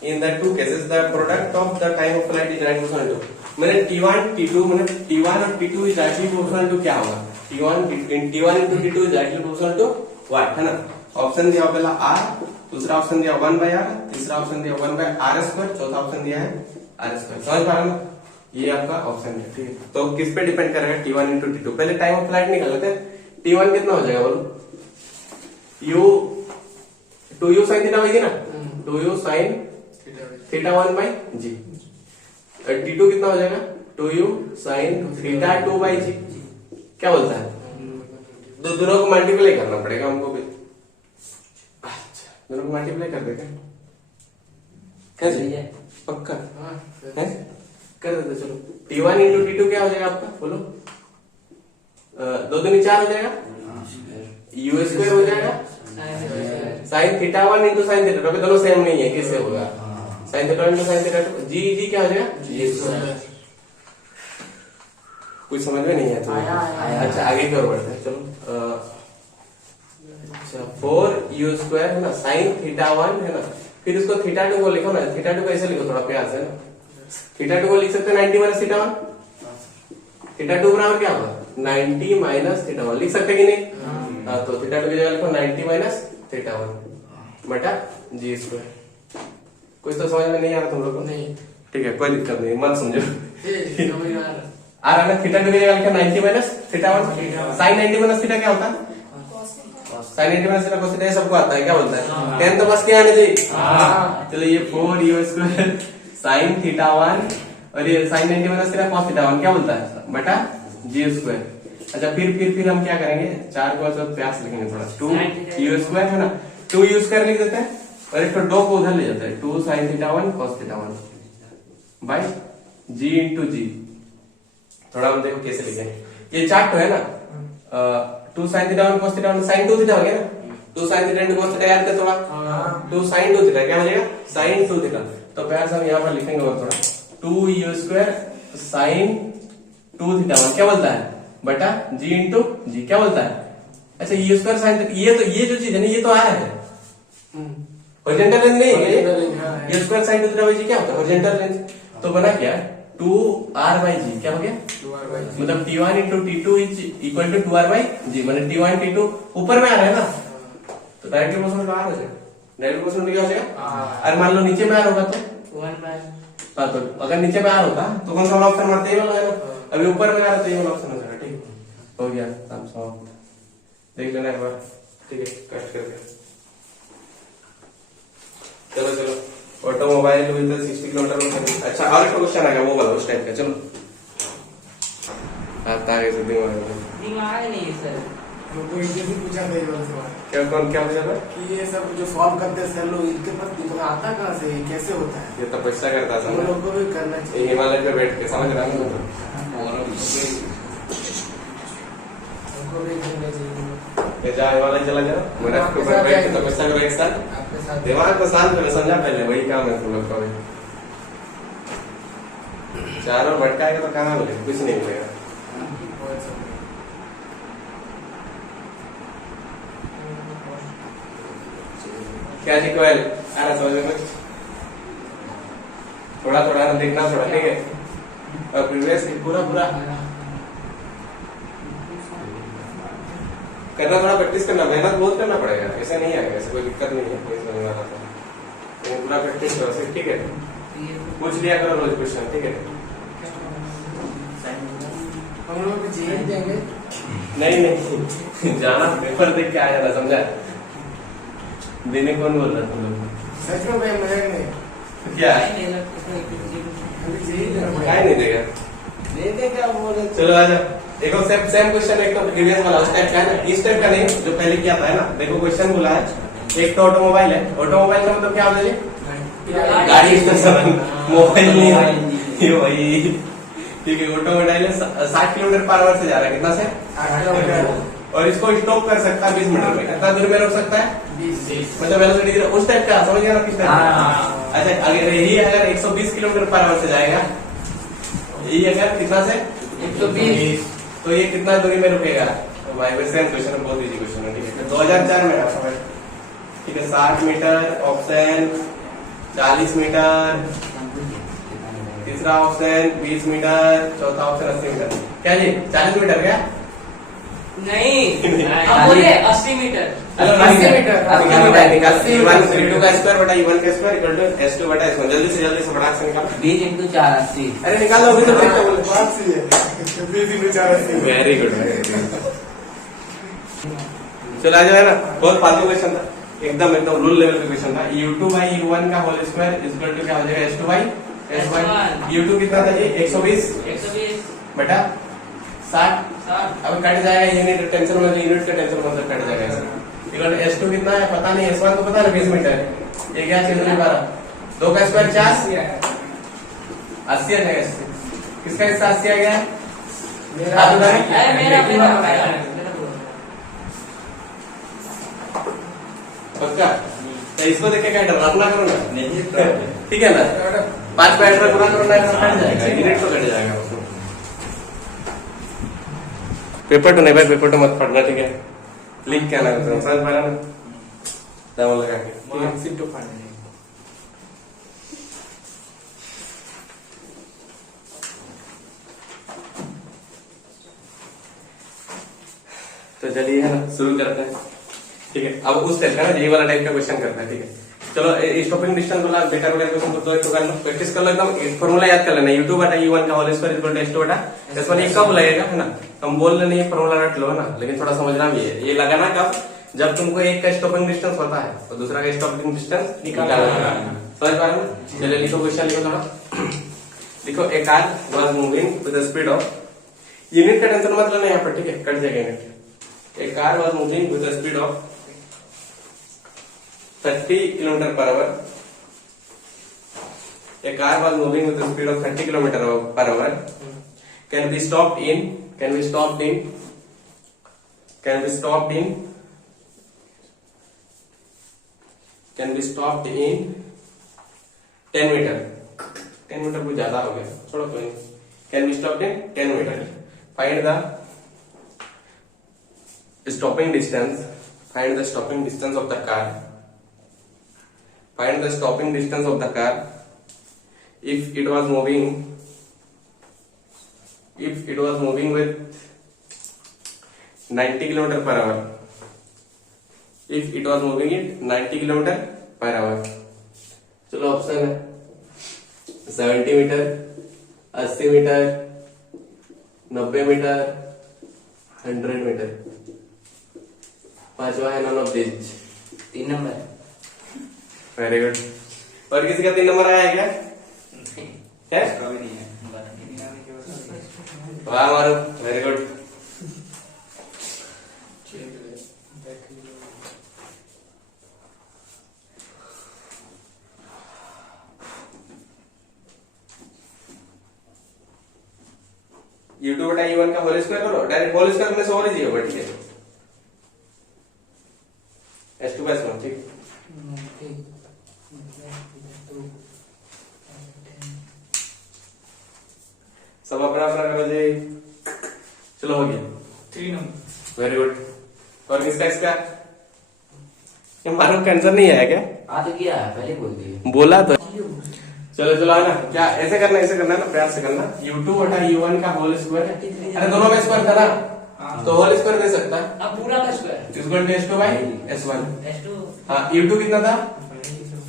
in the two cases the product of the time of flight is directly proportional to, मैंने T1 T2 मैंने T1 और T2 is directly proportional to क्या होगा? T1 into T2 is directly proportional to what, है ना। Option दिया पहला R, दूसरा ऑप्शन दिया 1/R, तीसरा ऑप्शन दिया 1/R², चौथा ऑप्शन दिया है R²। समझ पा रहे ना? ये आपका ऑप्शन है, ठीक है। तो किस पे डिपेंड करेगा? T1 into T2। पहले टाइम ऑफ फ्लाइट निकाल लेते हैं। T1 कितना हो जाएगा बोलो? 2u sin थीटा होगी ना, 2u sin θ1/g। T2 कितना हो जाएगा? 2u sin θ2/g। क्या बोलता है? दोनों को मल्टीप्लाई करना पड़ेगा हमको भी। अच्छा, दोनों को मल्टीप्लाई कर देते हैं, कैसे? पक्का है? कर देते चलो। T1 into T2 क्या हो जाएगा आपका? बोलो। 2 दूनी 4 हो जाएगा, u² हो जाएगा, sin θ1 into sin θ2, दोनों सेम नहीं है, किससे होगा? sin θ1 into sin θ2, जी क्या हो जाएगा? g²। कुछ समझ में नहीं है तो अच्छा आगे की ओर बढ़ते हैं, चलो। अच्छा, 4u² है ना, sin θ1 है ना, फिर उसको θ2 को लिखो ना, θ2 को ऐसे लिखो थोड़ा प्यार से ना। θ2 को लिख सकते हैं 90 - θ1। θ2 बराबर क्या होगा? 90 - θ1 लिख सकते कि नहीं? हाँ, तो θ2 की जगह लिखो 90 - θ1 बटा g²। कुछ तो समझ में नहीं आ रहा तुम लोग को? नहीं। ठीक है, कोई दिक्कत नहीं, मत समझो। समझ आ रहा। आ रहा ना? θ2 की जगह लिखो 90 - θ1। sin 90 - θ क्या होता है? sin 90 - θ cos θ, सबको आता है, क्या बोलता है? 10 तो बस क्या आने चाहिए? चलो, ये 4u² sin θ1 और ये sin 90 - θ cos θ1 क्या बोलता है? बटा g²। अच्छा फिर हम क्या करेंगे, 4 को अच्छा प्यास लिखेंगे थोड़ा, 2u² है ना, 2u² लिख देते हैं और एक तो दो को उधर ले जाते हैं, 2 sin θ1 cos θ1 by g into g. थोड़ा हम देखो कैसे लिखें, ये चार्ट तो है ना, 2 sin θ1 cos θ1 sin 2 थीटा हो गया ना, 2 sin θ इंटू cos θ याद कर थोड़ा, 2 sin 2 थीटा क्या हो जाएगा, sin 2 थीटा। तो प्यार से हम यहाँ पर लिखेंगे और थोड़ा 2u² sin 2 θ1 क्या बोलता है बटा g इंटू जी क्या बोलता है। अच्छा u² sin, ये जो चीज है ना ये तो आया है, हॉरिजॉन्टल रेंज नहीं है ये, u² sin 2 θ क्या होता है हॉरिजॉन्टल रेंज। तो बना क्या 2r/g क्या हो गया, मतलब t1 into t2 is equal to 2r/g, मतलब t1 t2 ऊपर में आ रहा है ना, तो डायरेक्ट प्रोपोर्शनल बाहर हो जाएगा, डायरेक्ट प्रोपोर्शनल क्या हो जाएगा। और मान लो नीचे में आर होगा तो 1/, हाँ, तो अगर नीचे में आर होता तो कौन सा वाला ऑप्शन मारते ये वाला है ना, अभी ऊपर में आ रहा तो ये वाला ऑप्शन हो जाएगा। ठीक हो गया, काम समाप्त, देख लेना एक बार, ठीक है कट कर दिया। चलो ऑटोमोबाइल विद 60 किलोमीटर। अच्छा और एक क्वेश्चन आ गया वो वाला उस टाइप का, चलो आता है से दिमाग नहीं है सर। कोई ये भी पूछा था ये वाला सवाल क्या पूछा था कि ये सब जो सॉल्व करते हैं सर लोग, इनके पास दिमाग आता कहाँ से, ये कैसे होता है, ये तपस्या करता हम था लोग को भी करना ये चाहिए। हिमालय पे बैठ के, समझ रहा हूँ हमको भी करना चाहिए। ये जा हिमालय चला जा, मेरा आपके ऊपर साथ बैठ के जाएंगे। तपस्या करो एक साथ, आपके साथ दिमाग को शांत करो, समझा पहले वही काम है तुम लोग का। चारों भटकाएगा तो कहाँ मिलेगा, कुछ नहीं मिलेगा। क्या जी कोयल आ रहा समझ में, थोड़ा थोड़ा देखना थोड़ा, ठीक है। और प्रीवियस पूरा करना, थोड़ा प्रैक्टिस करना, मेहनत बहुत करना पड़ेगा, ऐसे नहीं आएगा, ऐसे कोई दिक्कत नहीं है, कोई समझ वाला था, लेकिन पूरा प्रैक्टिस करो सिर्फ, ठीक है। पूछ लिया करो रोज क्वेश्चन, ठीक है। हम लोग भी जेल देंगे। नहीं जाना पेपर देख के आ जाना, समझा। देने कौन बोल रहा तुम लोग, सच में भाई मजाक नहीं, क्या अभी जेल देना पड़ेगा। काय नहीं देगा, दे दे क्या बोल रहे थे? चलो आ जाओ। देखो सेम क्वेश्चन, एक तो प्रीवियस वाला उस टाइप का है ना, इस टाइप का नहीं जो पहले किया था है ना। देखो क्वेश्चन बोला है, एक तो ऑटोमोबाइल है, ऑटोमोबाइल का मतलब क्या होता है जी, गाड़ी मोबाइल नहीं है ये वही, ठीक है। ऑटोमोबाइल है 60 किलोमीटर/आवर से जा रहा है, कितना से 8 किलोमीटर, और इसको स्टॉप कर सकता है 20 मीटर में, कितना दूर में रोक सकता है 20। मतलब वेलोसिटी उस टाइप का, समझ गया ना किस टाइप का। अच्छा अगर यही अगर 120 किलोमीटर/आवर से जाएगा, यही अगर कितना से 120, तो ये कितना दूरी में रुकेगा। तो भाई सेम क्वेश्चन है, बहुत इजी क्वेश्चन है, ठीक है। 2004 में रखा है, ठीक है। 60 मीटर ऑप्शन, 40 मीटर तीसरा ऑप्शन, 20 मीटर चौथा ऑप्शन, 80 मीटर। क्या जी 40 मीटर क्या नहीं, आप बोलिए 80 मीटर। 80 मीटर निकाल, E1 का स्क्वायर बटा E1 का स्क्वायर इक्वल टू S2 बटा S1। जल्दी से फटाक से निकालो। 20 इंटू 4 80। अरे निकाल लो अभी तो, बात सही है, 20 इंटू 4 80। Very good. चलो आ जाओ, है ना, बहुत फालतू क्वेश्चन था, एकदम रूल लेवल का क्वेश्चन था। U2/U1 का होल स्क्वायर इक्वल टू क्या हो जाएगा, S2/S1। U2 कितना था जी 120 बटा 60। अब कट जाएगा यूनिट, टेंशन मतलब यूनिट का टेंशन मतलब कट जाएगा ऐसे। इक्वल टू S2 कितना है पता नहीं, S1 तो पता है 20 मीटर, ये क्या 12 2 का स्क्वायर 40 80 आ जाएगा। किसका हिस्सा 80 आ गया है, मेरा पक्का। तो इसको देख के क्या डरना, अपना करो ना, ठीक है ना। 5 बैठ में पूरा करो ना, कट जाएगा यूनिट तो कट जाएगा उसको। पेपर तो नहीं भाई, पेपर तो मत पढ़ना, ठीक है। लिख के आना, समझ पा रहा ना, दाम लगा के, ठीक है। मार्कशीट तो फाड़ने नहीं। तो चलिए है ना शुरू करते हैं, ठीक है। अब उस टाइप का ना, यही वाला टाइप का क्वेश्चन करता है, ठीक है। चलो स्टॉपिंग डिस्टेंस वाला बेटा वगैरह क्वेश्चन को तो कर लो, प्रैक्टिस कर लो एकदम, फॉर्मूला याद कर लेना। U2/U1 का whole square equal to S2 बटा S1। ये कब लगेगा है ना, हम बोल रहे नहीं फॉर्मूला रट लो ना, लेकिन थोड़ा समझना भी है। ये लगाना कब, जब तुमको एक का स्टॉपिंग डिस्टेंस होता है और दूसरा का स्टॉपिंग डिस्टेंस निकालना है, समझ पा रहे हो। चलिए लिखो क्वेश्चन, लिखो थोड़ा। देखो, a car was moving with the speed of unit का टेंशन मत लेना यहाँ पर, ठीक है, कट जाएगा unit. A car was moving with speed of 30 kilometre per hour. A car was moving with a speed of 30 kilometer per hour. Can be stopped in 10 meter. 10 meter कुछ ज्यादा हो गया, छोड़ो कोई नहीं। Can be stopped in 10 meter. Find the stopping distance. Find the stopping distance of the car. Find the stopping distance of the car. If it was moving with 90 km per hour, if it was moving at 90 km per hour, चलो option है 70 metre, 80 metre, 90 metre, 100 metre. पांचवा है none of this. 3 number. Very good. और किसी का 3 number आया है क्या? है? वाह मारो, वेरी गुड। यूट्यूब बटा E1 का होल स्क्वायर करो, डायरेक्ट होल स्क्वायर में से और इजी होगा, ठीक है। S2 बाय S1, ठीक। सब अपना अपना करो जी। चलो हो गया 3 नंबर। Very good. और किसका इसका? मारो कैंसर नहीं आया क्या? आ तो किया है, पहले बोल दिए। बोला तो। चलो चलो है ना, क्या ऐसे करना है ना, प्यार से करना। U2 बटा U1 का होल स्क्वायर। अरे दोनों का स्क्वायर था ना, तो होल स्क्वायर दे सकता है। अब पूरा का square equal to S2 by S1। S2 हाँ, U2 कितना था?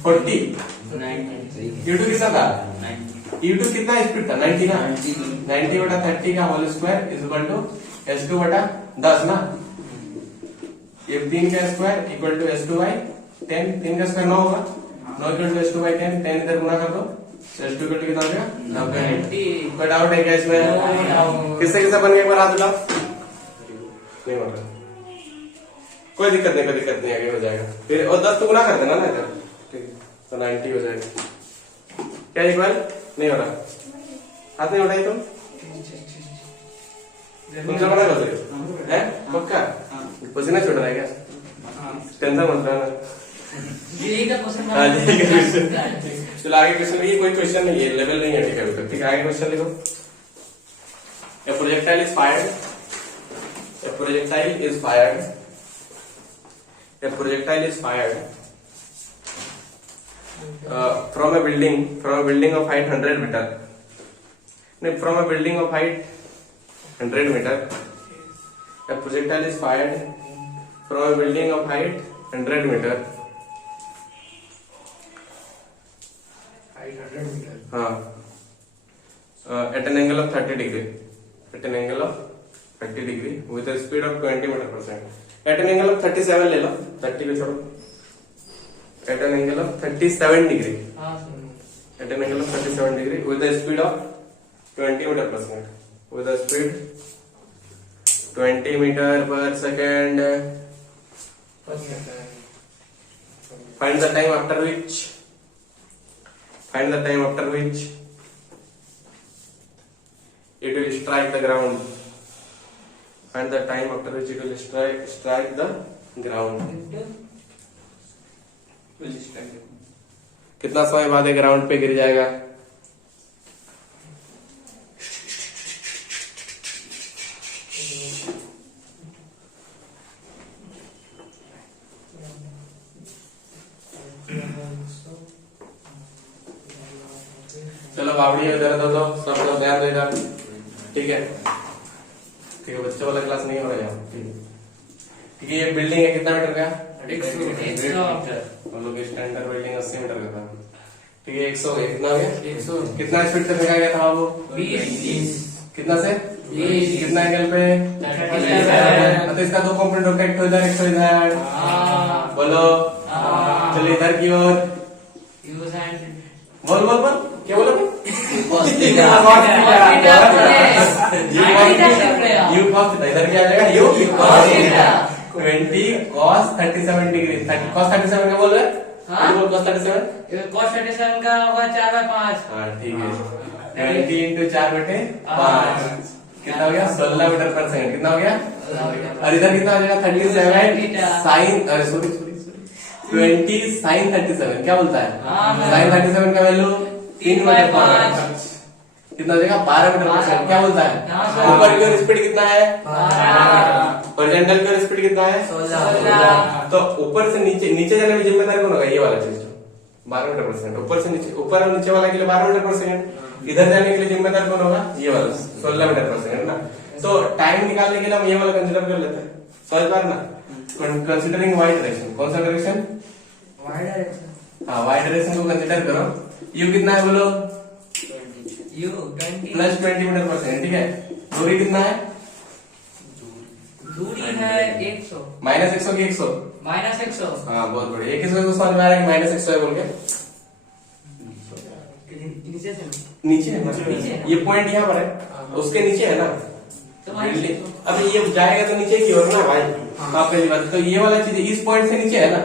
40। 90। U2 कितना था? 90। U2 कितना स्पीड था? 90 ना। 90 बटा 30 का whole square is equal to S2 बटा 10 ना। ये 3 का square equal to S2 by 10। 3 का स्क्वायर 9 होगा, 9 इक्वल टू S2 बाई 10। 10 इधर गुना कर दो, S2 इक्वल टू कितना हो गया? 90। कोई डाउट है क्या इसमें? किससे किससे बन गया, एक बार हाथ उठाओ। नहीं बन रहा, कोई दिक्कत नहीं, आगे हो जाएगा। फिर और 10 तो गुना कर देना ना इधर, ठीक है, तो 90 हो जाएगा। क्या इक्वल नहीं हो रहा? हाथ नहीं उठाई तुमसे बड़ा कर दे है पक्का? पसीना छूट रहा है क्या? टेंशन मत लेना। यही का क्वेश्चन। हाँ जी, चलो आगे क्वेश्चन लिखिए। कोई क्वेश्चन नहीं है, लेवल नहीं है, ठीक है, ठीक है। आगे क्वेश्चन लिखो। A projectile is fired. A projectile is fired. A projectile is fired from a building of height 100 meter. No, from a building of height 100 meter. A projectile is fired from a building of height 100 meter. Height 100 meter. हाँ, at an angle of 30 degree. At an angle of 30 degree with a speed of 20 meter per second. At an angle of 37 ले लो, 30 को छोड़ो। At an angle of 37 degree. हाँ At an angle of 37 degree with a speed of 20 meter per second. With a speed 20 meter per second. Find the time after which. Find the time after which it will strike the ground. Find the time after which it will strike the ground. कितना समय बाद ये ground पे गिर जाएगा? चलो बावड़ी इधर दो, सब लोग ध्यान देगा, ठीक है, ठीक है। बच्चों वाला क्लास नहीं हो रहा है, ठीक है, ठीक है। ये बिल्डिंग है कितना मीटर का? 100 मीटर। हम लोग स्टैंडर्ड बिल्डिंग 80 मीटर का था, ठीक है। 100 कितना हो गया? 100। कितना स्पीड से फेंका गया था वो? 20। कितना से? 20। कितना एंगल पे? 37। तो इसका दो कंपोनेंट होगा, एक तो इधर, एक तो इधर। बोलो। चलो इधर की ओर बोल बोल बोल, क्या बोला? u cos थीटा इधर क्या आ जाएगा u cos theta 20 cos 37 degree cos 37 क्या बोल रहे हैं बोल cos 37 cos 37 का होगा 4/5। हाँ ठीक है 20 into 4/5 कितना हो गया 16 मीटर पर सेकंड कितना हो गया और इधर कितना हो जाएगा 37 साइन अरे सॉरी 20 साइन 37 क्या बोलता है साइन 37 का वैल्यू 3/5 कितना हो जाएगा 12 मीटर पर सेकंड क्या बोलता है ऊपर की ओर स्पीड कितना है हॉरिजॉन्टल की ओर स्पीड कितना है 16। तो ऊपर से नीचे जाने में जिम्मेदार कौन होगा ये वाला चीज 12 मीटर पर सेकंड ऊपर से नीचे ऊपर और नीचे वाला के लिए 12 मीटर पर सेकंड इधर जाने के लिए जिम्मेदार कौन होगा ये वाला 16 मीटर पर सेकंड ना तो टाइम निकालने के लिए हम ये वाला कंसीडर कर लेते हैं समझ पा रहे ना कंसीडरिंग वाई डायरेक्शन कौन सा डायरेक्शन हाँ वाई डायरेक्शन को कंसीडर करो यू कितना है बोलो प्लस 20 मीटर पर सेकंड ठीक है दूरी कितना है दूरी है 100 माइनस 100 की 100 -100 हाँ बहुत बढ़िया एक इसमें तो समझ में आ रहा है कि माइनस 100 है बोल के नीचे से नीचे है नीचे है। ये पॉइंट यहाँ पर है उसके नीचे है ना तो अब ये जाएगा तो नीचे की ओर ना भाई हाँ पहली बात तो ये वाला चीज इस पॉइंट से नीचे है ना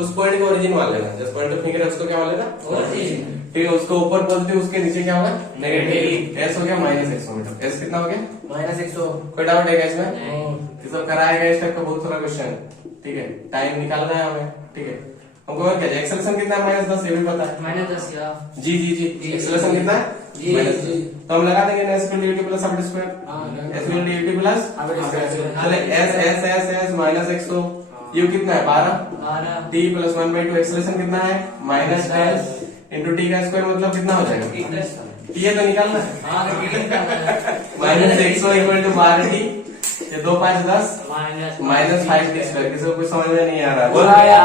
उस पॉइंट का ओरिजिन मान लेना जिस पॉइंट ऑफ फिंगर है उसको क्या मान लेना origin। ठीक है उसको ऊपर पॉजिटिव उसके नीचे क्या होगा नेगेटिव एस हो गया -100 मीटर एस कितना हो गया -100 कोई डाउट है क्या इसमें नहीं। ये सब कराएगा इस टाइप का बहुत सारा क्वेश्चन ठीक है टाइम निकालना है हमें ठीक है हमको और क्या एक्सेलरेशन कितना है -10 ये भी पता है -10 या जी जी जी एक्सेलरेशन कितना है जी, -10 जी। तो हम लगा देंगे s * dt plus half square s * dt plus चले s s s s -100 u कितना है 12 12 t प्लस 1/2 एक्सेलरेशन कितना है -10 into t का स्क्वायर मतलब कितना हो जाएगा t है तो निकालना है हाँ -100 इक्वल टू 12t ये 2 5 10 -5t स्क्वायर किसी को कुछ समझ में नहीं आ रहा बोल पूरा आया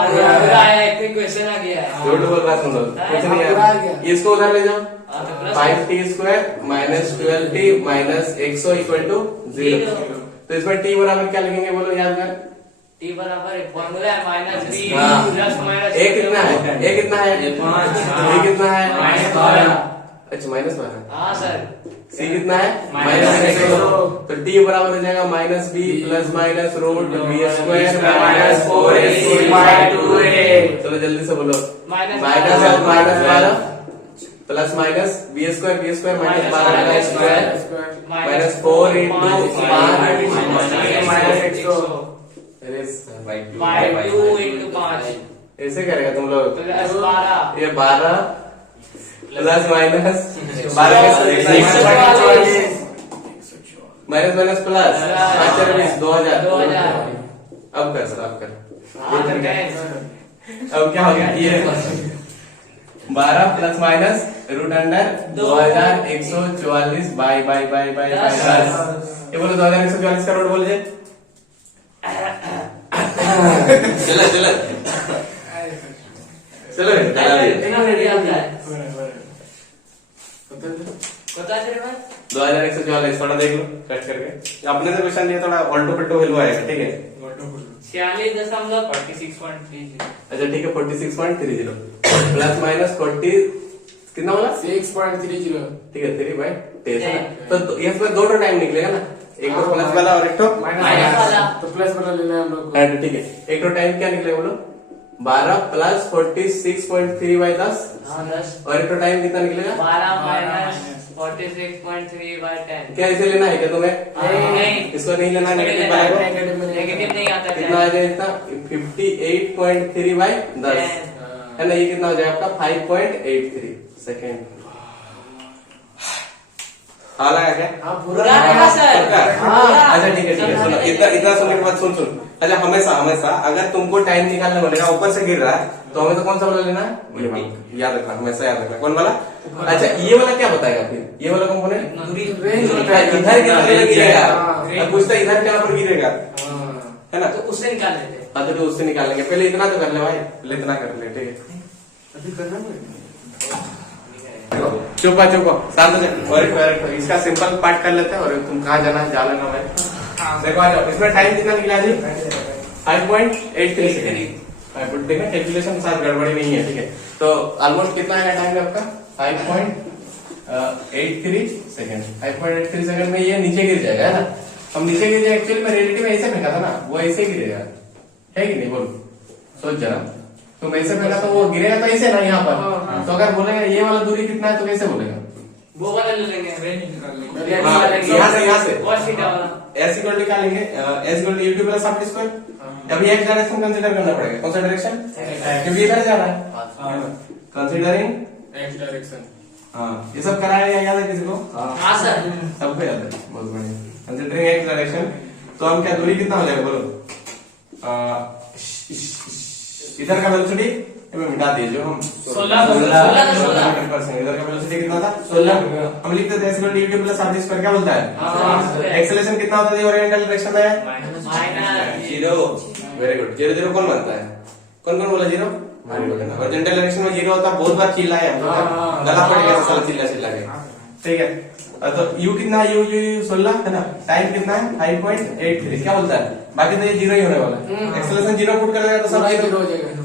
एक क्वेश्चन आ गया है झूठ बोल रहा सुन लो कुछ नहीं आ रहा इसको उधर ले जाओ 5t square -12t -100 equal to 0 तो इसमें t बराबर क्या लिखेंगे बोलो याद कर t बराबर एक फॉर्मूला है -b हाँ। प्लस माइनस a कितना है a कितना है b कितना है -12 अच्छा -12 हाँ सर c कितना है -100 तो t बराबर हो जाएगा -b plus minus root b square -4ac/2a चलो जल्दी से बोलो -12 प्लस माइनस b स्क्वायर -12 का स्क्वायर -4 into 5 अरे बाय 2 into 5 ऐसे करेगा तुम लोग प्लस 12 ये 12 प्लस माइनस 12 माइनस प्लस 2000 अब कर सर अब कर हाँ सर कैश अब क्या हो गया ये 12 plus minus root under 2144 by 10 ये बोलो 2144 का रूट बोल दे चलो चलो चलो पता चल रहा है 2144 थोड़ा देख लो कट करके अपने से क्वेश्चन दिया थोड़ा ऑल्टो पिल्टो वैल्यू आएगा ठीक है 46.46.30 अच्छा ठीक है 46.30 प्लस माइनस 40 कितना बोला 6.30 ठीक है 3/10 तो इसमें दो टाइम निकलेगा ना एक तो प्लस वाला और एक तो माइनस वाला तो प्लस वाला लेना है हम लोग को ठीक है एक तो टाइम क्या निकलेगा बोलो 12 प्लस 46.3/10 हाँ 10 और एक तो टाइम कितना निकलेगा 12 माइनस 46.3/10 क्या इसे लेना है क्या तुम्हें नहीं इसको नहीं लेना नेगेटिव वाला नेगेटिव नहीं आता कितना आ जाएगा इतना 58.3/10 है ना ये कितना हो जाएगा आपका 5.83 सेकेंड हाँ लगा क्या हाँ पूरा लगा सर अच्छा ठीक है सुनो इतना सुनने के बाद सुन अच्छा हमेशा हमेशा अगर तुमको टाइम निकालने बोलेगा ऊपर से गिर रहा है तो हमें तो कौन सा वाला लेना है ये वाला याद रखना हमेशा याद रखना कौन वाला अच्छा ये वाला क्या बताएगा फिर ये वाला कंपोनेंट दूरी इधर क्या गिरेगा अब पूछता है इधर क्या पर गिरेगा है ना तो उससे निकाल लेते हैं हाँ तो उससे निकालेंगे पहले इतना तो कर ले भाई पहले इतना कर ले ठीक है अभी करना पड़ेगा चुपा चुपा शांत हो जाओ और इसका सिंपल पार्ट कर लेते हैं और तुम कहाँ जाना है जा लेना भाई देखो आ जाओ इसमें टाइम कितना निकला जी 5.83 सेकंड देखना कैलकुलेशन के साथ गड़बड़ी नहीं है ठीक है तो ऑलमोस्ट कितना है टाइम आपका 5. 5.83 सेकंड। 5.83 सेकंड में ये नीचे गिर जाएगा, है ना। हम नीचे गिर जाए, एक्चुअली में रियलिटी में ऐसे फेंका था ना, वो ऐसे गिरेगा, है कि नहीं, बोलो सोच जरा। तुम ऐसे फेंका तो वो गिरेगा तो ऐसे ना यहाँ पर। तो अगर बोलेगा ये वाला दूरी कितना है तो कैसे बोलेगा? वो वाला ले लेंगे, यहाँ से Cos थीटा वाला। एस इक्वल टू क्या लेंगे? S equal to u2 plus half square. अभी एक्स डायरेक्शन कंसीडर करना पड़ेगा। कौन सा डायरेक्शन? क्योंकि इधर जा रहा है, कंसीडरिंग एक्स डायरेक्शन। हाँ, ये सब कराया या याद है किसी को? हाँ सर। सबको याद है, बहुत बढ़िया। कंसीडरिंग एक्स डायरेक्शन, तो हम क्या दूरी कितना हो जाएगा बोलो? इधर का वेलोसिटी मिटा दिए जो हम 16 इधर का वेलोसिटी कितना था? 16। हम लिखते थे S equal to u2 plus half square, क्या बोलता है? एक्सेलरेशन कितना होता है ओरिएंटल डायरेक्शन में? माइनस 0। Very good. 0 0 कौन बनता है? कौन कौन बोला 0? ओरिएंटल डायरेक्शन में 0 होता, बहुत बार चिल्ला है हमको, गला फट गया साला चिल्ला चिल्ला के, ठीक है। तो u कितना है? u 16 है ना। टाइम कितना है? 5.83। क्या बोलता है? बाकी तो ये 0 ही होने वाला है। एक्सेलरेशन 0 पुट कर देगा तो सब 0 हो जाएगा।